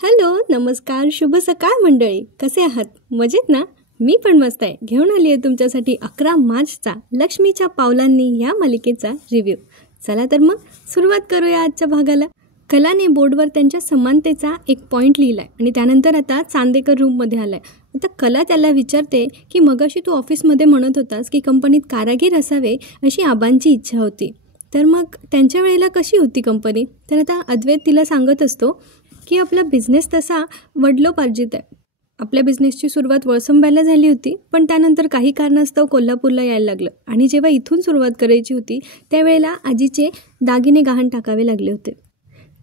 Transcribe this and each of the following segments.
Hello, नमस्कार, शुभ सकाळ मंडळी. कसे आहात? मजेत ना? मी पण मस्त आहे. घेऊन आली आहे तुमच्यासाठी 11 मार्चचा लक्ष्मीच्या पावलांनी या मालिकेचा रिव्ह्यू. चला तर मग सुरुवात करूया आजच्या भागाला. कलाने बोर्डवर त्यांच्या समानतेचा एक पॉईंट लिहिलाय आणि त्यानंतर आता चांदेकर रूममध्ये आलाय. आता कला त्याला विचारते की मगाशी तू ऑफिसमध्ये म्हणत होतास की कंपनीत कारागीर असावे अशी आबांची इच्छा होती, तर मग त्यांच्या वेळेला कशी होती कंपनी? तर आता अद्वैत तिला सांगत असतो की आपला बिझनेस तसा वडिलोपार्जित आहे. आपल्या बिझनेसची सुरुवात वळसंब्याला झाली होती, पण त्यानंतर काही कारणास्तव कोल्हापूरला यायला लागलं आणि जेव्हा इथून सुरुवात करायची होती त्यावेळेला आजीचे दागिने गहाण टाकावे लागले होते.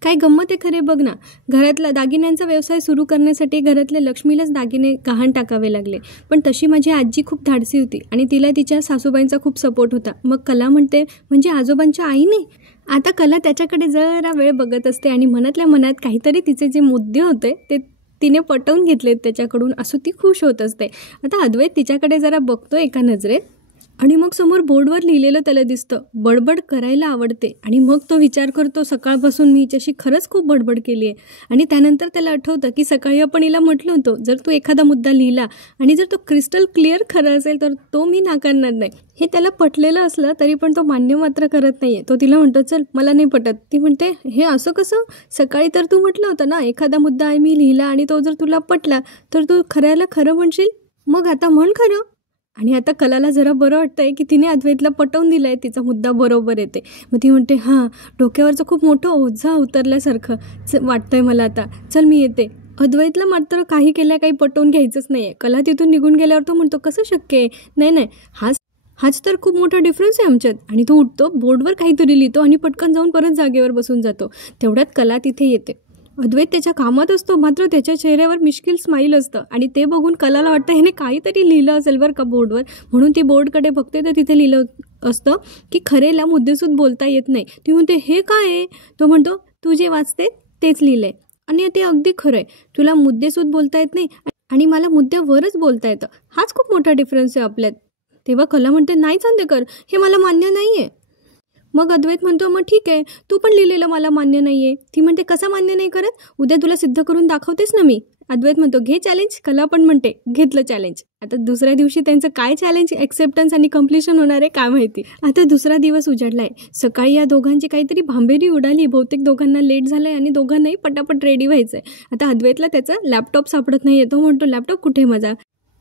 काय गंमत आहे खरे बघ ना, घरातला दागिन्यांचा व्यवसाय सुरू करण्यासाठी घरातल्या लक्ष्मीलाच दागिने गहाण टाकावे लागले. पण तशी माझी आजी खूप धाडसी होती आणि तिला तिच्या सासूबाईंचा खूप सपोर्ट होता. मग कला म्हणते, म्हणजे आजोबांच्या आईने? आता कला त्याच्याकडे जरा वेळ बघत असते आणि मनातल्या मनात काहीतरी तिचे जे मुद्दे होते ते तिने पटवून घेतलेत त्याच्याकडून, असं ती खुश होत असते. आता अद्वैत तिच्याकडे जरा बघतो एका नजरेत आणि मग समोर बोर्डवर लिहिलेलं त्याला दिसतं, बडबड करायला आवडते. आणि मग तो विचार करतो, सकाळपासून मी हिच्याशी खरंच खूप बडबड केली आहे. आणि त्यानंतर त्याला आठवतं की सकाळी आपण हिला म्हटलं होतं, जर तू एखादा मुद्दा लिहिला आणि जर तो क्रिस्टल क्लिअर खरं असेल तर तो मी नाकारणार नाही. हे त्याला पटलेलं असलं तरी पण तो मान्य मात्र करत नाही आहे. तो तिला म्हणतो, चल मला नाही पटत. ती म्हणते, हे असं कसं? सकाळी तर तू म्हटलं होतं ना एखादा मुद्दा मी लिहिला आणि तो जर तुला पटला तर तू खऱ्याला खरं म्हणशील. मग आता म्हण खरं. आणि आता कलाला जरा बरं वाटतंय की तिने अद्वैतला पटवून दिलं आहे, तिचा मुद्दा बरोबर येते. मग ती म्हणते, हां, डोक्यावरचं खूप मोठं ओझं उतरल्यासारखं वाटतंय मला आता, चल मी येते. अद्वैतला मात्र काही केल्या काही पटवून घ्यायचंच नाही आहे. कला तिथून निघून गेल्यावर तो म्हणतो, कसं शक्य आहे? नाही, हाच तर खूप मोठा डिफरन्स आहे आमच्यात. आणि तो उठतो, बोर्डवर काहीतरी लिहितो आणि पटकन जाऊन परत जागेवर बसून जातो. तेवढ्यात कला तिथे येते. अद्वैत त्याच्या कामात असतो, मात्र त्याच्या चेहऱ्यावर मिश्किल स्माईल असतं आणि ते बघून कलाला वाटतं ह्याने काहीतरी लिहिलं असेल बरं का बोर्डवर. म्हणून ती बोर्डकडे बघते तर तिथे लिहिलं असतं की खरेला मुद्देसूद बोलता येत नाही. ती म्हणते, हे काय आहे? तो म्हणतो, तू जे वाचते तेच लिहिलंय आणि ते अगदी खरं आहे. तुला मुद्देसूद बोलता येत नाही आणि मला मुद्द्यावरच बोलता येतं. हाच खूप मोठा डिफरन्स आहे आपल्यात. तेव्हा कला म्हणते, नाही चांदेकर, हे मला मान्य नाही आहे. मग अद्वैत म्हणतो, मग ठीक आहे, तू पण लिहिलेलं मला मान्य नाही आहे. ती म्हणते, कसं मान्य नाही करत? उद्या तुला सिद्ध करून दाखवतेस ना मी. अद्वैत म्हणतो, घे चॅलेंज. कला पण म्हणते, घेतलं चॅलेंज. आता दुसऱ्या दिवशी त्यांचं काय चॅलेंज ॲक्सेप्टन्स आणि कम्प्लिशन होणार आहे काय माहिती. आता दुसरा दिवस उजाडला आहे. सकाळी या दोघांची काहीतरी भांबेरी उडाली. बहुतेक दोघांना लेट झालं आहे आणि दोघांनाही पटापट रेडी व्हायचं आहे. आता अद्वैतला त्याचा लॅपटॉप सापडत नाही आहे. तो म्हणतो, लॅपटॉप कुठे माझा?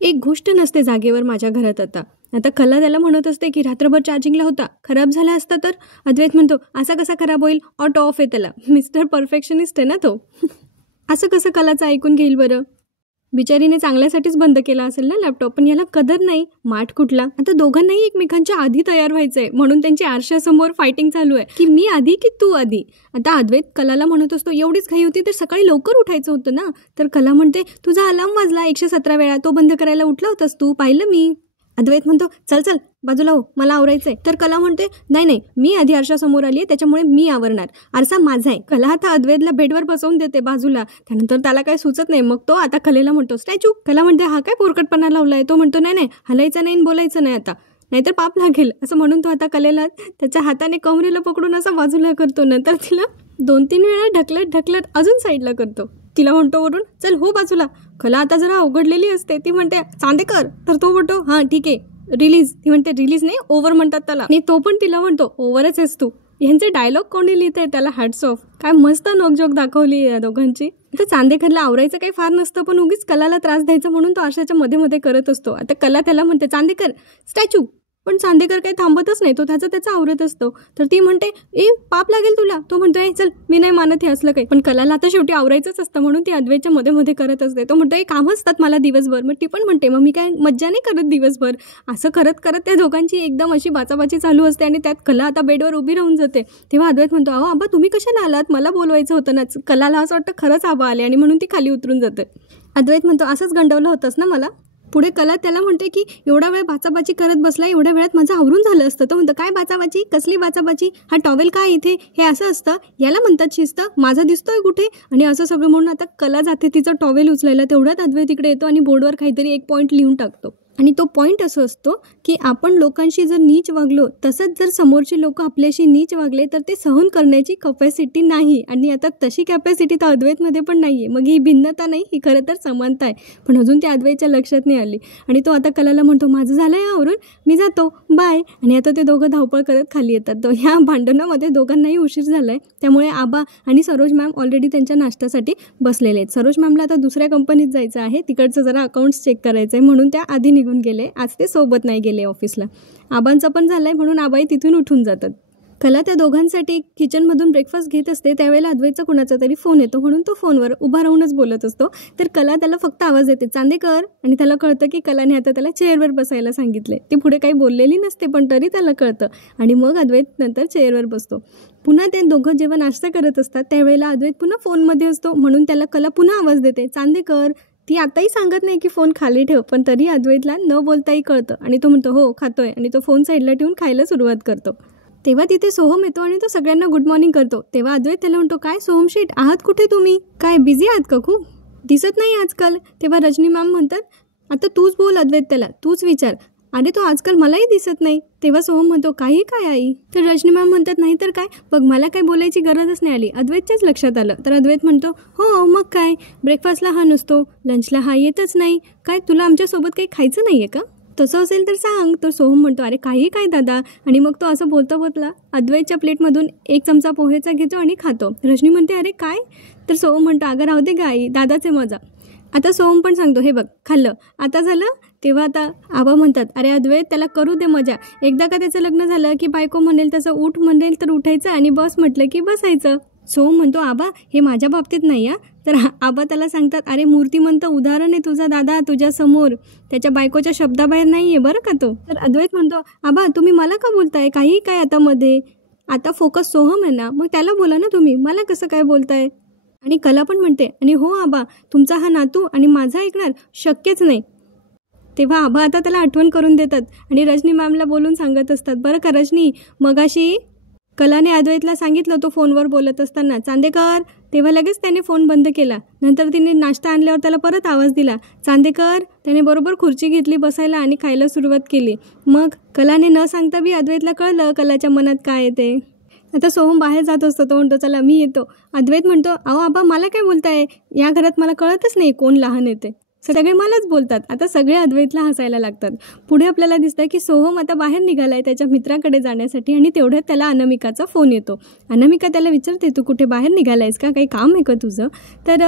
एक गोष्ट नसते जागेवर माझ्या घरात आता कला त्याला म्हणत असते की रात्रभर चार्जिंगला होता, खराब झाला असता तर? अद्वैत म्हणतो, असा कसा खराब होईल? ऑटो ऑफ आहे त्याला. मिस्टर परफेक्शनिस्ट आहे ना तो. असं कसं कलाचं ऐकून घेईल बरं? बिचारीने चांगल्यासाठीच बंद केला असेल ना लॅपटॉप, पण याला कदर नाही. माठ कुठला? आता दोघांनाही एकमेकांच्या आधी तयार व्हायचंय, म्हणून त्यांची आरशासमोर फायटिंग चालू आहे की मी आधी की तू आधी. आता अद्वैत कलाला म्हणत असतो, एवढीच घाई होती तर सकाळी लवकर उठायचं होतं ना. तर कला म्हणते, तुझा अलार्म वाजला 117 वेळा, तो बंद करायला उठला होतास तू, पाहिलं मी. अद्वैत म्हणतो, चल बाजूला हो, मला आवरायचंय. तर कला म्हणते, नाही, मी आधी आरशासमोर आली आहे त्याच्यामुळे मी आवरणार, आरसा माझा आहे. कला आता अद्वैतला बेडवर बसवून देते बाजूला. त्यानंतर त्याला काय सुचत नाही. मग तो आता कलेला म्हणतो, स्टॅच्यू. कला म्हणते, हा काय पोरकटपणा लावलाय? तो म्हणतो, नाही, हलायचं नाही, बोलायचं नाही आता, नाहीतर पाप लागेल. असं म्हणून तो आता कलेला त्याच्या हाताने कमरेला पकडून असा बाजूला करतो. नंतर तिला 2-3 वेळा ढकलत अजून साईडला करतो. तिला म्हणतो वरून, चल हो बाजूला. कला आता जरा अवघडलेली असते. ती म्हणते, चांदेकर. तर तो म्हणतो, हां ठीक आहे, रिलीज. ती म्हणते, रिलीज नाही, ओव्हर म्हणतात त्याला. आणि तो पण तिला म्हणतो, ओव्हरच आहेस तू. यांचे डायलॉग कोणी लिहित आहे त्याला हॅट्स ऑफ. काय मस्त नोकझोक दाखवली या दोघांची. तर चांदेकरला आवरायचं काही फार नसतं, पण उगीच कलाला त्रास द्यायचा म्हणून तो आरशाच्या मध्ये करत असतो. आता कला त्याला म्हणते, चांदेकर स्टॅच्यू. पण चांदेकर काही थांबतच नाही, तो त्याचा आवरत असतो. तर ती म्हणते, पाप लागेल तुला. तो म्हणतोय, चल मी नाही मानत हे असलं काही. पण कलाला आता शेवटी आवरायचंच असतं म्हणून ती अद्वैतच्या मध्ये करत असते. तो म्हणतोय, काम असतात मला दिवसभर. मग ती पण म्हणते, मग मी काय मज्जा नाही करत दिवसभर. असं करत त्या दोघांची एकदम अशी बाचाबाची चालू असते आणि त्यात कला आता बेडवर उभी राहून जाते. तेव्हा अद्वैत म्हणतो, अहो आबा तुम्ही कशाला आलात? मला बोलवायचं होतं ना. कलाला असं वाटतं खरंच आबा आले आणि म्हणून ती खाली उतरून जाते. अद्वैत म्हणतो, असंच गंडवलं होतंस ना मला. पुढे कला त्याला म्हणते की एवढा वेळ बाचाबाची करत बसला, एवढ्या वेळात माझं आवरून झालं असतं. तो म्हणतो, काय बाचाबाची? कसली बाचाबाची? हा टॉवेल काय इथे? हे असं असतं, याला म्हणतात शिस्त. माझा दिसतोय कुठे? आणि असं सगळं म्हणून आता कला जाते तिचं टॉवेल उचलायला. तेवढ्यात अद्वैत तिकडे येतो आणि बोर्डवर काहीतरी एक पॉईंट लिहून टाकतो. आणि तो पॉईंट असं असतो की आपण लोकांशी जर नीच वागलो, तसंच जर समोरचे लोक आपल्याशी नीच वागले तर ते सहन करण्याची कपॅसिटी नाही. आणि आता तशी कॅपॅसिटी तर अद्वैतमध्ये पण नाही आहे. मग ही भिन्नता नाही, ही खरं तर समानता आहे. पण अजून त्या अद्वैतच्या लक्षात नाही आली. आणि तो आता कलाला म्हणतो, माझं झालं आहे आवरून, मी जातो, बाय. आणि आता ते दोघं धावपळ करत खाली येतात. तर ह्या भांडणामध्ये दोघांनाही उशीर झाला आहे. त्यामुळे आबा आणि सरोज मॅम ऑलरेडी त्यांच्या नाश्त्यासाठी बसलेले आहेत. सरोज मॅमला आता दुसऱ्या कंपनीत जायचं आहे, तिकडचं जरा अकाउंट्स चेक करायचं आहे, म्हणून त्या आधी निघून गेले. आज ते सोबत नाही गेले ऑफिसला. आबांचं पण झालं आहे, म्हणून आबाई तिथून उठून जातात. कला त्या दोघांसाठी किचनमधून ब्रेकफास्ट घेत असते. त्यावेळेला अद्वैतचा कुणाचा तरी फोन येतो, म्हणून तो फोनवर उभा राहूनच बोलत असतो. तर कला त्याला फक्त आवाज देते, चांदेकर. आणि त्याला कळतं की कलाने आता त्याला चेअरवर बसायला सांगितले. ती पुढे काही बोललेली नसते, पण तरी त्याला कळतं. आणि मग अद्वैत नंतर चेअरवर बसतो. पुन्हा ते दोघं जेव्हा नाश्ता करत असतात त्यावेळेला अद्वैत पुन्हा फोनमध्ये असतो, म्हणून त्याला कला पुन्हा आवाज देते, चांदेकर. ती आताही सांगत नाही की फोन खाली ठेव, पण तरी अद्वैतला न बोलताही कळतं. आणि तो म्हणतो, हो खातोय. आणि तो फोन साईडला ठेवून खायला सुरुवात करतो. तेव्हा तिथे सोहम येतो आणि तो सगळ्यांना गुड मॉर्निंग करतो. तेव्हा अद्वैत त्याला म्हणतो, काय सोहम शेठ, आहात कुठे तुम्ही? काय बिझी आहात का खूप? दिसत नाही आजकाल. तेव्हा रजनी मॅम म्हणतात, आता तूच बोल अद्वैत, त्याला तूच विचार. अरे तो आजकाल मलाही दिसत नाही. तेव्हा सोहम म्हणतो, काही काय आई? तर रजनी मॅम म्हणतात, नाही तर काय, बघ मला काही बोलायची गरजच नाही आली. अद्वैतच्याच लक्षात आलं. तर अद्वैत म्हणतो, हो मग काय, ब्रेकफास्टला हा नसतो, लंचला हा येतच नाही. काय तुला आमच्यासोबत काही खायचं नाही आहे का? तसं असेल तर सांग. तर सोहम म्हणतो, अरे काही काय दादा. आणि मग तो असं बोलता अद्वैतच्या प्लेटमधून एक चमचा पोहेचा घेतो आणि खातो. रजनी म्हणते, अरे काय? तर सोहम म्हणतो, अगं राहू दे गाई, दादाचे मजा. आता सोहम पण सांगतो, हे बघ खाल्लं, आता झालं. तेव्हा आता आबा म्हणतात, अरे अद्वैत त्याला करू दे मजा. एकदा का त्याचं लग्न झालं की बायको म्हणेल तसं उठ म्हणेल तर उठायचं, आणि बस म्हटलं की बसायचं. सोहम म्हणतो, आबा हे माझ्या बाबतीत नाही हा. तर आबा त्याला सांगतात, अरे मूर्तिमंत उदाहरण आहे तुझा दादा तुझ्यासमोर, त्याच्या बायकोच्या शब्दाबाहेर नाही आहे बरं का तो. तर अद्वैत म्हणतो, आबा तुम्ही मला का बोलताय, काही काय आता मध्ये? आता फोकस सोहम आहे ना, मग त्याला बोला ना तुम्ही, मला कसं काय बोलताय? आणि कला पण म्हणते, आणि हो आबा, तुमचा हा नातू आणि माझा ऐकणार शक्यच नाही. तेव्हा आबा आता त्याला आठवण करून देतात आणि रजनी मॅमला बोलून सांगत असतात, बरं का रजनी, मगाशी कलाने अद्वैतला सांगितलं तो फोनवर बोलत असताना, चांदेकर. तेव्हा लगेच त्याने फोन बंद केला. नंतर तिने नाश्ता आणल्यावर त्याला परत आवाज दिला, चांदेकर. त्याने बरोबर खुर्ची घेतली बसायला आणि खायला सुरुवात केली. मग कलाने न सांगता बी अद्वैतला कळलं कलाच्या मनात काय येते. आता सोहम बाहेर जात असतो. तो म्हणतो, चला मी येतो. अद्वैत म्हणतो, अहो आबा मला काय बोलताय, या घरात मला कळतच नाही कोण लहान येते, सगळे मलाच बोलतात. आता सगळे अद्वैतला हसायला लागतात. पुढे आपल्याला दिसतं की सोहम आता बाहेर निघालाय त्याच्या मित्राकडे जाण्यासाठी, आणि तेवढ्यात त्याला अनामिकाचा फोन येतो. अनामिका त्याला विचारते, तू कुठे बाहेर निघालायस का, काही काम आहे का तुझं? तर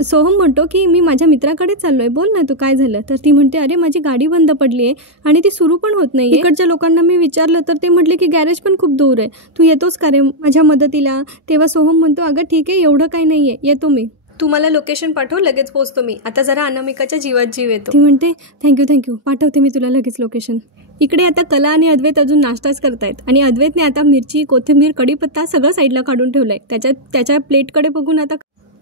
सोहम म्हणतो की मी माझ्या मित्राकडे चाललो आहे, बोल ना तू काय झालं? तर ती म्हणते, अरे माझी गाडी बंद पडली आहे आणि ती सुरू पण होत नाही. इकडच्या लोकांना मी विचारलं तर ते म्हटले की गॅरेज पण खूप दूर आहे, तू येतोस का रे माझ्या मदतीला? तेव्हा सोहम म्हणतो, अगं ठीक आहे, एवढं काही नाही आहे, येतो मी, तू मला लोकेशन पाठव, लगेच पोहोचतो मी. आता जरा अनामिकाच्या जीवात जीव येतो. ती म्हणते, थँक्यू, पाठवते मी तुला लगेच लोकेशन. इकडे आता कला आणि अद्वैत अजून नाश्ताच करतायत, आणि अद्वैतने आता मिरची, कोथिंबीर, कढीपत्ता सगळं साईडला काढून ठेवलंय. त्याच्या प्लेटकडे बघून आता,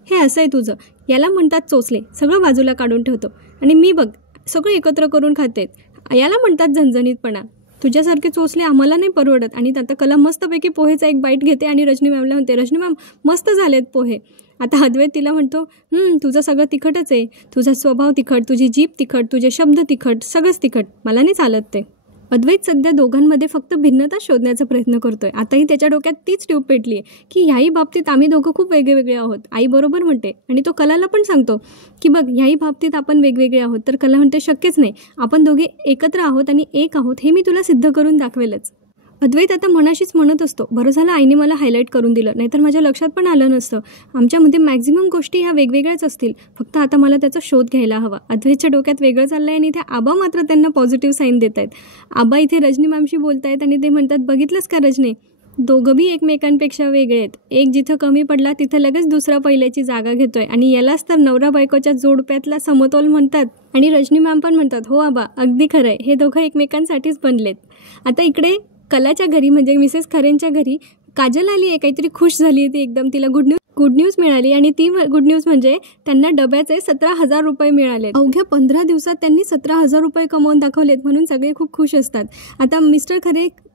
हे असं आहे तुझं, याला म्हणतात चोचले, सगळं बाजूला काढून ठेवतो, आणि मी बघ सगळं एकत्र करून खातेत, याला म्हणतात झणझणीतपणा. तुझ्यासारखे चोचले आम्हाला नाही परवडत. आणि आता कला मस्तपैकी पोहेचा एक बाईट घेते आणि रजनी मॅमला म्हणते, रजनी मॅम मस्त झालेत पोहे. आता अद्वैत तिला म्हणतो, तुझं सगळं तिखटच आहे, तुझा स्वभाव तिखट, तुझी जीभ तिखट, तुझे शब्द तिखट, सगळंच तिखट, मला नाही चालत ते. अद्वैत सध्या दोघांमध्ये फक्त भिन्नता शोधण्याचा प्रयत्न करतोय. आताही त्याच्या डोक्यात तीच ट्यूब पेटली आहे की ह्याही बाबतीत आम्ही दोघं खूप वेगवेगळे आहोत. आई बरोबर म्हणते, आणि तो कलाला पण सांगतो की बघ ह्याही बाबतीत आपण वेगवेगळे आहोत. तर कला म्हणते, शक्यच नाही, आपण दोघे एकत्र आहोत आणि एक आहोत, हे मी तुला सिद्ध करून दाखवेलच. अद्वैत आता मनाशीच म्हणत असतो, बरं झालं आईने मला हायलाईट करून दिलं, नाहीतर माझ्या लक्षात पण आलं नसतं. आमच्यामध्ये मॅक्झिमम गोष्टी ह्या वेगवेगळ्याच असतील, फक्त आता मला त्याचा शोध घ्यायला हवा. अद्वैतच्या डोक्यात वेगळं चाललं आहे, आणि इथे आबा मात्र त्यांना पॉझिटिव्ह साईन देत आहेत. आबा इथे रजनी मॅमशी बोलत आहेत आणि ते म्हणतात, बघितलंस का रजनी, दोघं बी एकमेकांपेक्षा वेगळे आहेत. एक जिथं कमी पडला तिथं लगेच दुसरा पहिल्याची जागा घेतोय, आणि यालाच तर नवरा बायकोच्या जोडप्यातला समतोल म्हणतात. आणि रजनी मॅम पण म्हणतात, हो आबा अगदी खरं आहे, हे दोघं एकमेकांसाठीच बनलेत. आता इकडे कलाच्या घरी म्हणजे मिसेस खरेंच्या घरी काजल आली आहे, काहीतरी खुश झाली ती एकदम. तिला गुड न्यूज मिळाली, आणि ती गुड न्यूज म्हणजे त्यांना डब्याचे 17,000 रुपये मिळाले. अवघ्या 15 दिवसात त्यांनी 17,000 रुपये कमवून दाखवलेत, म्हणून सगळे खूप खुश असतात. आता मिस्टर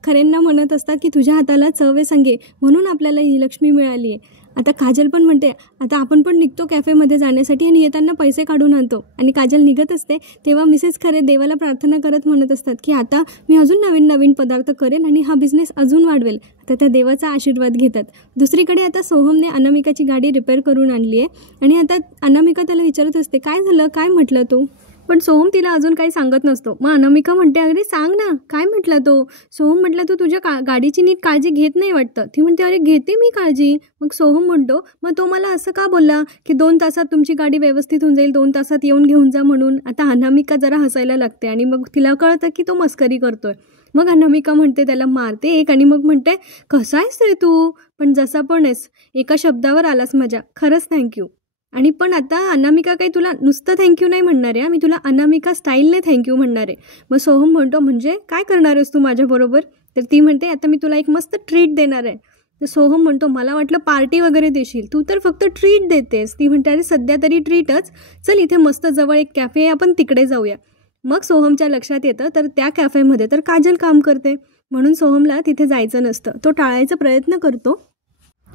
खरेंना म्हणत असतात की तुझ्या हाताला चव आहे संगे, म्हणून आपल्याला ही लक्ष्मी मिळाली आहे. आता काजल पण म्हणते आता आपण पण निघतो कॅफेमध्ये जाण्यासाठी आणि येताना पैसे काढून आणतो. आणि काजल निघत असते तेव्हा मिसेस खरे देवाला प्रार्थना करत म्हणत असतात की आता मी अजून नवीन नवीन पदार्थ करेन आणि हा बिझनेस अजून वाढवेल. आता त्या देवाचा आशीर्वाद घेतात. दुसरीकडे आता सोहमने अनामिकाची गाडी रिपेअर करून आणली आहे आणि आता अनामिका त्याला विचारत असते काय झालं, काय म्हटलं तू. पण सोहम तिला अजून काही सांगत नसतो. मग अनामिका म्हणते अरे सांग ना काय म्हटला तो. सोहम म्हटलं तू तुझ्या गाडीची नीट काळजी घेत नाही वाटतं. ती म्हणते अरे घेते मी काळजी. मग सोहम म्हणतो मग तो मला असं का बोलला की 2 तासात तुमची गाडी व्यवस्थित होऊन जाईल, 2 तासात येऊन घेऊन जा म्हणून. आता अनामिका जरा हसायला लागते आणि मग तिला कळतं की तो मस्करी करतोय. मग अनामिका म्हणते त्याला मारते एक आणि मग म्हणते कसा आहेस रे तू, पण जसा पण आहेस, एका शब्दावर आलास माझ्या, खरंच थँक्यू. आणि पण आता अनामिका काही तुला नुसतं थँक्यू नाही म्हणणार आहे, मी तुला अनामिका स्टाईलने थँक्यू म्हणणार आहे. मग सोहम म्हणतो म्हणजे काय करणार आहेस तू माझ्याबरोबर. तर ती म्हणते आता मी तुला एक मस्त ट्रीट देणार आहे. तर सोहम म्हणतो मला वाटलं पार्टी वगैरे देशील, तू तर फक्त ट्रीट देतेस. ती म्हणते अरे सध्या तरी ट्रीटच, चल इथे मस्त जवळ एक कॅफे आहे आपण तिकडे जाऊया. मग सोहमच्या लक्षात येतं तर त्या कॅफेमध्ये तर काजल काम करते म्हणून सोहमला तिथे जायचं नसतं. तो टाळायचा प्रयत्न करतो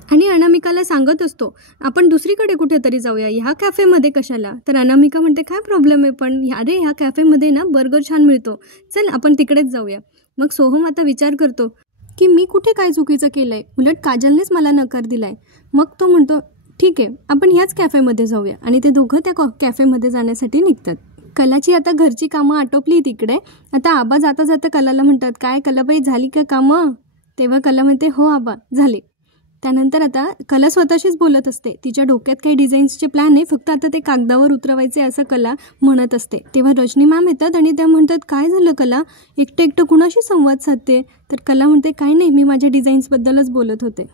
आणि अनामिकाला सांगत असतो आपण दुसरीकडे कुठेतरी जाऊया, ह्या कॅफेमध्ये कशाला. तर अनामिका म्हणते काय प्रॉब्लेम आहे पण, अरे ह्या कॅफेमध्ये ना बर्गर छान मिळतो, चल आपण तिकडेच जाऊया. मग सोहम आता विचार करतो की मी कुठे काय चुकीचं केलं आहे, उलट काजलनेच मला नकार दिला आहे. मग तो म्हणतो ठीक आहे आपण ह्याच कॅफेमध्ये जाऊया आणि ते दोघं त्या कॅफेमध्ये जाण्यासाठी निघतात. कलाची आता घरची कामं आटोपली तिकडे. आता आबा जाता जाता कलाला म्हणतात काय कलाबाई झाली का कामं. तेव्हा कला म्हणते हो आबा झाली. त्यानंतर आता कला स्वतःशीच बोलत असते, तिच्या डोक्यात काही डिझाईन्सचे प्लॅन आहे, फक्त आता ते कागदावर उतरवायचे असं कला म्हणत असते. तेव्हा रजनी मॅम येतात आणि त्या म्हणतात काय झालं कला, एकटं एकटं कुणाशी संवाद साधते. तर कला म्हणते काय नाही मी माझ्या डिझाईन्सबद्दलच बोलत होते.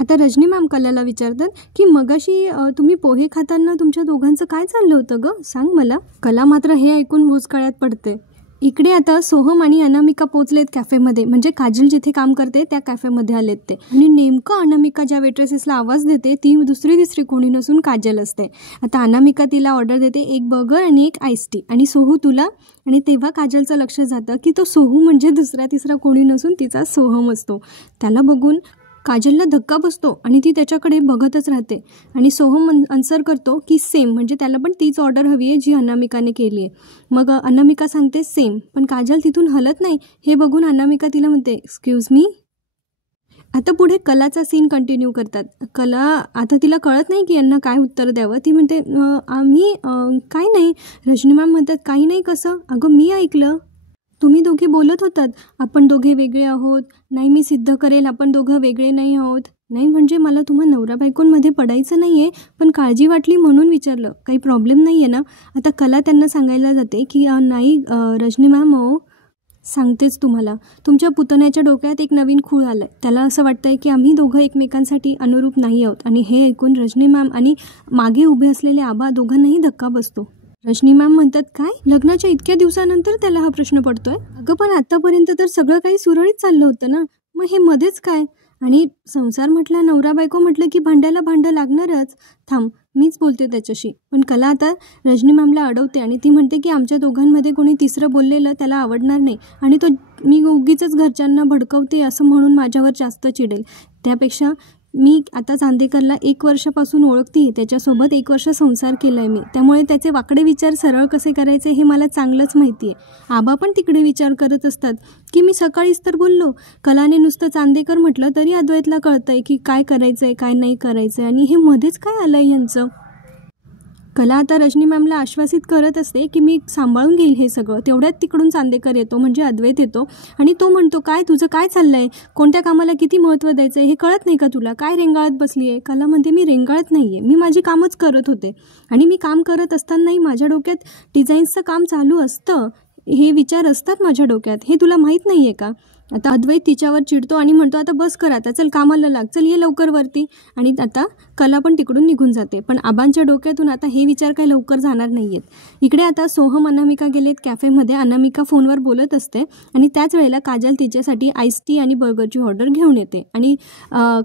आता रजनी मॅम कलाला विचारतात की मगाशी तुम्ही पोहे खाताना तुमच्या दोघांचं काय चाललं होतं गं, सांग मला. कला मात्र हे ऐकून भुजकाळ्यात पडते. इकडे आता सोहम आणि अनामिका पोचलेत कॅफेमध्ये, म्हणजे काजल जिथे काम करते त्या कॅफेमध्ये आलेत ते. आणि नेमकं अनामिका ज्या वेट्रेसेसला आवाज देते ती दुसरी तिसरी कोणी नसून काजल असते. आता अनामिका तिला ऑर्डर देते एक बर्गर आणि एक आईस टी आणि सोहू तुला. आणि तेव्हा काजलचं लक्ष जातं की तो सोहू म्हणजे दुसरा तिसरा कोणी नसून तिचा सोहम असतो. त्याला बघून काजलला धक्का बसतो आणि ती त्याच्याकडे बघतच राहते. आणि सोहम आन्सर करतो की सेम, म्हणजे त्याला पण तीच ऑर्डर हवी आहे जी अनामिकाने केली आहे. मग अनामिका सांगते सेम, पण काजल तिथून हलत नाही. हे बघून अनामिका तिला म्हणते एक्सक्यूज मी. आता पुढे कलाचा सीन कंटिन्यू करतात. कला आता तिला कळत नाही की यांना काय उत्तर द्यावं. ती म्हणते आम्ही काय नाही. रजनी मॅम म्हणतात काही नाही कसं, अगं मी ऐकलं तुम्ही दोघे बोलत होतात आपण दोघे वेगळे आहोत, नाही मी सिद्ध करेल आपण दोघं वेगळे नाही आहोत. नाही म्हणजे मला तुम्हा नवरा बायकोंमध्ये पडायचं नाही आहे, पण काळजी वाटली म्हणून विचारलं, काही प्रॉब्लेम नाही आहे ना. आता कला त्यांना सांगायला जाते की नाही रजनी मॅम हो सांगतेच तुम्हाला, तुमच्या पुतण्याच्या डोक्यात एक नवीन खूळ आलं आहे. त्याला असं वाटतं आहे की आम्ही दोघं एकमेकांसाठी अनुरूप नाही आहोत. आणि हे ऐकून रजनी मॅम आणि मागे उभे असलेले आबा दोघांनाही धक्का बसतो. रजनी मॅम म्हणतात काय लग्नाच्या इतक्या दिवसानंतर त्याला हा प्रश्न पडतोय. अगं पण आतापर्यंत तर सगळं काही सुरळीत चाललं होतं ना, मग हे मध्येच काय. आणि संसार म्हटला नवरा बायको म्हटलं की भांड्याला भांडं लागणारच. थांब मीच बोलते त्याच्याशी. पण कला आता रजनी मॅमला अडवते आणि ती म्हणते की आमच्या दोघांमध्ये कोणी तिसरं बोललेलं त्याला आवडणार नाही आणि तो मी उगीच घरच्यांना भडकवते असं म्हणून माझ्यावर जास्त चिडेल. त्यापेक्षा मी आता चांदेकरला 1 वर्षापासून ओळखते, त्याच्यासोबत 1 वर्ष संसार केला आहे मी, त्यामुळे त्याचे वाकडे विचार सरळ कसे करायचे हे मला चांगलंच माहिती आहे. आबा पण तिकडे विचार करत असतात की मी सकाळीच तर बोललो, कलाने नुसतं चांदेकर म्हटलं तरी अद्वैतला कळतंय की काय करायचं आहे काय नाही करायचं आहे. आणि हे मध्येच काय आलं आहे यांचं. कला आता रजनी मॅमला आश्वासित करत असते की मी सांभाळून घेईल हे सगळं. तेवढ्यात तिकडून चांदेकर येतो, म्हणजे अद्वैत येतो आणि तो म्हणतो काय तुझं काय चाललं आहे, कोणत्या कामाला किती महत्त्व द्यायचं आहे हे कळत नाही का तुला, काय रेंगाळत बसली आहे. कला म्हणते मी रेंगाळत नाही आहे, मी माझी कामच करत होते आणि मी काम करत असतानाही माझ्या डोक्यात डिझाईन्सचं काम चालू असतं, हे विचार असतात माझ्या डोक्यात, हे तुला माहीत नाही आहे का. आता अद्वैत तिच्यावर चिडतो आणि म्हणतो आता बस कर, आता चल कामाला लाग, चल ये लवकर वरती. आणि आता कला पण तिकडून निघून जाते. पण आबांच्या डोक्यातून आता हे विचार काही लवकर जाणार नाही आहेत. इकडे आता सोहम अनामिका गेलेत कॅफेमध्ये. अनामिका फोनवर बोलत असते आणि त्याच वेळेला काजल तिच्यासाठी आईस टी आणि बर्गरची ऑर्डर घेऊन येते. आणि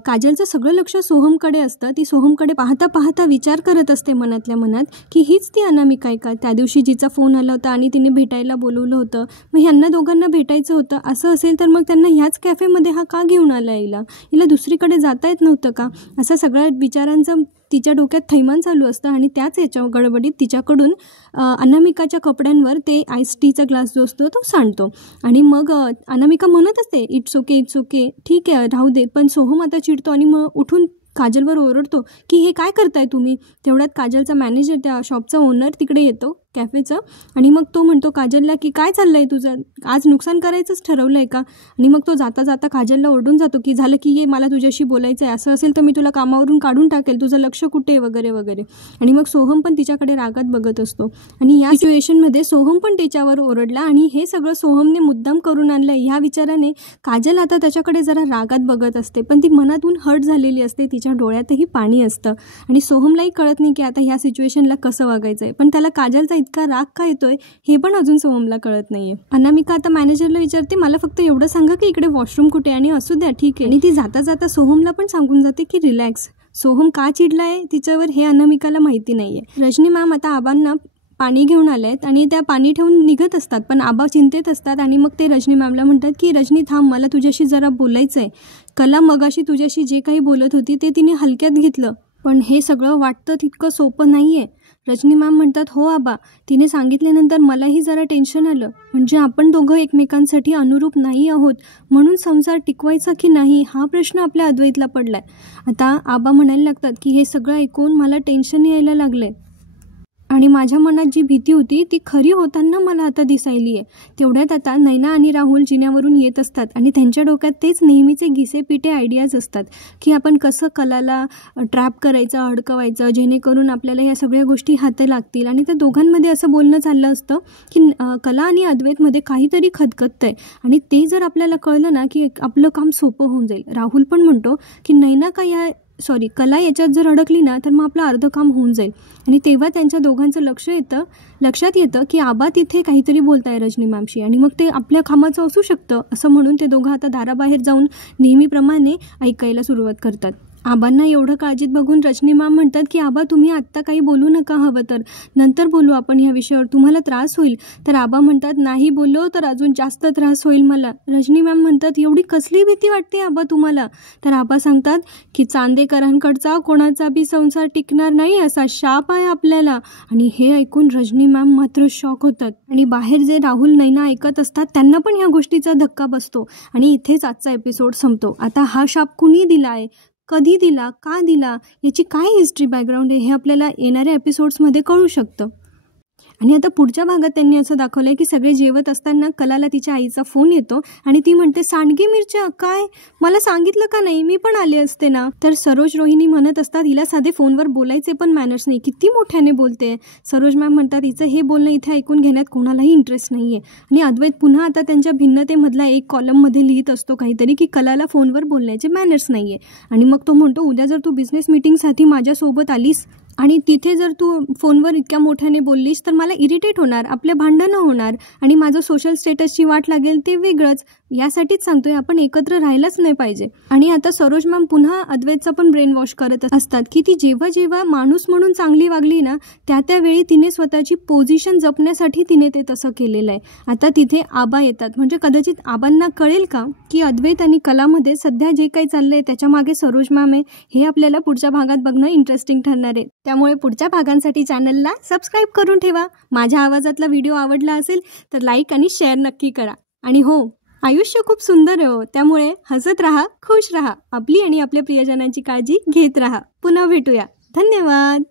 काजलचं सगळं लक्ष सोहमकडे असतं. ती सोहमकडे पाहता पाहता विचार करत असते मनातल्या मनात की हीच ती अनामिका आहे का, त्या दिवशी जिचा फोन आला होता आणि तिने भेटायला बोलवलं होतं, मग ह्यांना दोघांना भेटायचं होतं. असं असेल तर मग मग त्यांना ह्याच कॅफेमध्ये हा का घेऊन आला हिला दुसरीकडे जाता येत नव्हतं का? असा सगळ्या विचारांचं तिच्या डोक्यात थैमान चालू असतं आणि त्याच याच्या गडबडीत तिच्याकडून अनामिकाच्या कपड्यांवर ते आईस टीचा ग्लास जो असतो तो सांडतो. आणि मग अनामिका म्हणत असते इट्स ओके ठीक आहे राहू दे, पण सोहम आता चिडतो आणि मग उठून काजलवर ओरडतो की हे काय करताय तुम्ही. तेवढ्यात काजलचा मॅनेजर, त्या शॉपचा ओनर तिकडे येतो कॅफेचं, आणि मग तो म्हणतो काजलला की काय चाललं आहे तुझं, आज नुकसान करायचंच ठरवलं आहे का? आणि मग तो जाता जाता काजलला ओरडून जातो की झालं की ये, मला तुझ्याशी बोलायचं आहे, असं असेल तर मी तुला कामावरून काढून टाकेल, तुझं लक्ष कुठे वगैरे वगैरे. आणि मग सोहम पण तिच्याकडे रागात बघत असतो आणि या सिच्युएशनमध्ये सोहम पण तिच्यावर ओरडला आणि हे सगळं सोहमने मुद्दाम करून आणलं ह्या विचाराने काजल आता त्याच्याकडे जरा रागात बघत असते, पण ती मनातून हर्ट झालेली असते, तिच्या डोळ्यातही पाणी असतं आणि सोहमलाही कळत नाही की आता ह्या सिच्युएशनला कसं वागायचं आहे. पण त्याला काजलचा इतका राग का येतोय हे पण अजून सोहमला कळत नाहीये. अनामिका आता मॅनेजरला विचारते मला फक्त एवढं सांगा की इकडे वॉशरूम कुठे, आणि असू द्या ठीक आहे. आणि ती जाता जाता सोहमला पण सांगून जाते की रिलॅक्स. सोहम का चिडलाय तिच्यावर हे अनामिकाला माहिती नाहीये. रजनी मॅम आता आबांना पाणी घेऊन आले आहेत आणि त्या पाणी ठेवून निघत असतात, पण आबा चिंतेत असतात आणि मग ते रजनी मॅमला म्हणतात की रजनी थांब, मला तुझ्याशी जरा बोलायचं आहे. कला मगाशी तुझ्याशी जे काही बोलत होती ते तिने हलक्यात घेतलं, पण हे सगळं वाटतं तितकं सोपं नाही आहे. रजनी मॅम म्हणतात हो आबा, तिने सांगितल्यानंतर मलाही जरा टेन्शन आलं, म्हणजे आपण दोघं एकमेकांसाठी अनुरूप नाही आहोत, म्हणून संसार टिकवायचा की नाही हा प्रश्न आपल्या अद्वैतला पडलाय. आता आबा म्हणायला लागतात की हे सगळं ऐकून मला टेन्शन यायला लागलंय आणि माझ्या मनात जी भीती होती ती खरी होताना मला आता दिसायली आहे. तेवढ्यात आता नैना आणि राहुल जिन्यावरून येत असतात आणि त्यांच्या डोक्यात तेच नेहमीचे घिसेपिटे आयडियाज असतात की आपण कसं कलाला ट्रॅप करायचं, अडकवायचं, जेणेकरून आपल्याला या सगळ्या गोष्टी हाती लागतील. आणि त्या दोघांमध्ये असं बोलणं चाललं असतं की कला आणि अद्वैतमध्ये काहीतरी खदखदतंय आणि ते जर आपल्याला कळलं ना की आपलं काम सोपं होऊन जाईल. राहुल पण म्हणतो की नैना कला याच्यात जर अडकली ना तर मग आपलं अर्धं काम होऊन जाईल. आणि तेव्हा त्यांच्या दोघांचं लक्षात येतं की आबा तिथे काहीतरी बोलताय रजनी मॅमशी आणि मग ते आपल्या कामाचं असू शकतं, असं म्हणून ते दोघं आता दाराबाहेर जाऊन नेहमीप्रमाणे ऐकायला सुरुवात करतात. आबांना एवढं काळजीत बघून रजनी मॅम म्हणतात की आबा तुम्ही आत्ता काही बोलू नका, हवं तर नंतर बोलू आपण ह्या विषयावर, तुम्हाला त्रास होईल. तर आबा म्हणतात नाही बोललो तर अजून जास्त त्रास होईल मला. रजनी मॅम म्हणतात एवढी कसली भीती वाटते आबा तुम्हाला? तर आबा सांगतात की चांदेकरांकडचा कोणाचा बी संसार टिकणार नाही असा शाप आहे आपल्याला. आणि हे ऐकून रजनी मॅम मात्र शॉक होतात आणि बाहेर जे राहुल नैना ऐकत असतात त्यांना पण ह्या गोष्टीचा धक्का बसतो आणि इथेच आजचा एपिसोड संपतो. आता हा शाप कुणी दिला आहे, कधी दिला, का दिला, याची काय हिस्ट्री बॅकग्राऊंड आहे हे आपल्याला येणाऱ्या एपिसोड्समध्ये कळू शकतं. आणि आता पुढच्या भागात त्यांनी असं दाखवलंय की सगळे जेवत असताना कलाला तिच्या आईचा फोन येतो आणि ती म्हणते सांडगी मिरच्या काय, मला सांगितलं का नाही, मी पण आले असते ना. तर सरोज रोहिणी म्हणत असतात हिला साधे फोनवर बोलायचे पण मॅनर्स नाही, किती मोठ्याने बोलते. सरोज मॅम म्हणतात हिचं हे बोलणं इथे ऐकून घेण्यात कोणालाही इंटरेस्ट नाहीये. आणि अद्वैत पुन्हा आता त्यांच्या भिन्नतेमधला एक कॉलममध्ये लिहित असतो काहीतरी की कलाला फोनवर बोलण्याचे मॅनर्स नाहीये. आणि मग तो म्हणतो उद्या जर तू बिझनेस मीटिंगसाठी माझ्यासोबत आलीस आणि तिथे जर तू फोनवर इतक्या मोठ्याने बोललीस तर मला इरिटेट होणार, आपल्या भांडणं होणार आणि माझं सोशल स्टेटसची वाट लागेल, ते वेगळंच. यासाठीच सांगतोय आपण एकत्र राहायलाच नाही पाहिजे. आणि आता सरोज मॅम पुन्हा अद्वैतचा पण ब्रेन वॉश करत असतात की ती जेव्हा जेव्हा माणूस म्हणून चांगली वागली ना त्यावेळी तिने स्वतःची पोझिशन जपण्यासाठी तिने ते तसं केलेलं आहे. आता तिथे आबा येतात, म्हणजे कदाचित आबांना कळेल का की अद्वैत आणि कलामध्ये सध्या जे काही चाललंय त्याच्या मागे सरोज मॅम आहे. हे आपल्याला पुढच्या भागात बघणं इंटरेस्टिंग ठरणार आहे. त्यामुळे पुढच्या भागांसाठी चॅनलला सबस्क्राईब करून ठेवा. माझ्या आवाजातला व्हिडिओ आवडला असेल तर लाईक आणि शेअर नक्की करा. आणि हो, आयुष्य खूप सुंदर आहे हो, त्यामुळे हसत राहा, खुश राहा, आपली आणि आपल्या प्रियजनांची काळजी घेत राहा. पुन्हा भेटूया. धन्यवाद.